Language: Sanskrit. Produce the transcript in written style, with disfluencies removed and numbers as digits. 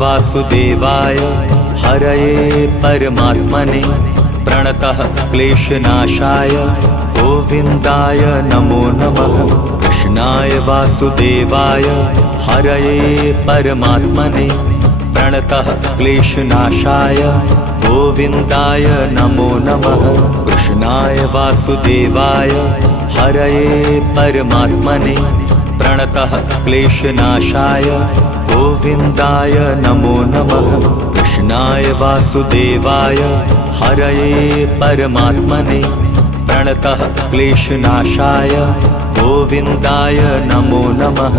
वासुदेवाय हरये परमात्मने प्रणतः क्लेशनाशाय गोविन्दाय नमो नमः। कृष्णाय वासुदेवाय हरये परमात्मने प्रणतः क्लेशनाशाय गोविन्दाय नमो नमः। कृष्णाय वासुदेवाय हरये परमात्मने प्रणतः क्लेशनाशाय गोविन्दाय नमो नमः। कृष्णाय वासुदेवाय हरये परमात्मने प्रणतः क्लेशनाशाय गोविन्दाय नमो नमः।